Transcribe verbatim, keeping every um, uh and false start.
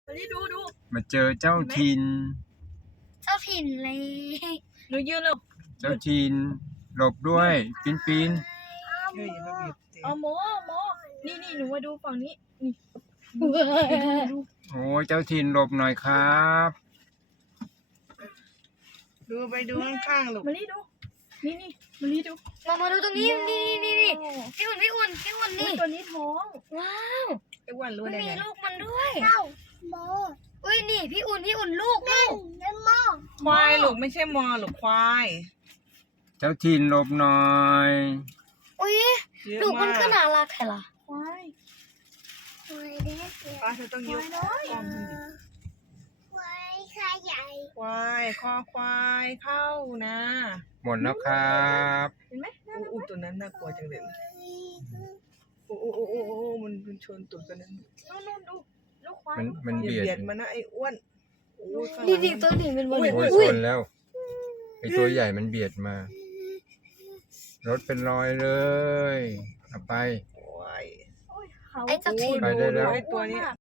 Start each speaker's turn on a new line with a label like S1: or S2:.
S1: มานี่ดูดู
S2: มาเจอเจ้าถิ่น
S3: เจ้าถิ่นเลย
S1: หนูยืนเลย
S2: เจ้าถิ่นหลบด้วยปีนปีน
S4: เฮ้ยอย่ามาบีบสิ
S1: เอาหมอหมอนี่นี่หนูมาดูฝั่งนี้นี่
S2: โอ้ยเจ้าถิ่นหลบหน่อยครับ
S4: ดูไปดูข้างๆลูก
S1: มานี่ดูนี่นี่มานี่ดู
S3: มามาดูตรงนี้นี่นี่นี่
S1: โอ้
S3: พี่อุ่นพี่อุ่นพี่อุ่น
S1: อุ๊ย
S3: นี่
S1: ตัวนี้ท้อง
S3: ว้าว
S4: ไอ้อ้วันรู้
S3: มัน
S4: ได้
S3: มี
S4: ไง
S3: ลูกมันด้วย
S5: เจ้าโม
S3: อุ้ยนี่พี่อุ่นพี่อุ่นลูกลูก
S5: เล่นโม
S4: ควายลูกไม่ใช่มอลูกควาย
S2: เจ้าถิ่นหลบหน่อย
S3: อุ้ย
S4: เยอะ
S3: ลูกมั
S4: มาน ก
S3: ก็น่ารักแค่ละ
S1: ควาย
S5: ควายเด็ก
S4: ป้าเธอต้องยกอ้อมขึ้นดิ
S5: ควายขาใหญ่
S4: ควายคอควายเข้านะ
S2: หมดแล้วครับ
S1: เห็นไหม
S4: อู้อู้ตัวนั้นน่ากลัวจังเลยโอ้โอ้โอ้โอ้โอ้มันมันชนตัวนั้น
S1: นู่นนู่นดูลูกควาย
S2: มันมัน
S4: อย่า
S2: เบียด
S4: เบียดมันนะไอ้อ้วนโอ้ยข้างห
S3: นี่
S4: ลัง
S3: ดิตัวนี้เป็นบอล
S2: โอ้ย
S3: อุ้
S2: ช
S3: ย
S2: นแล้วไอตัวใหญ่มันเบียดมา รถเป็นรอยเลยเอาไป
S4: ควาย
S1: โอ้ยเขา
S3: ไอ้เจ้าถิ่น
S2: ไปได้แล้ว
S4: ไอ้ตัวนี้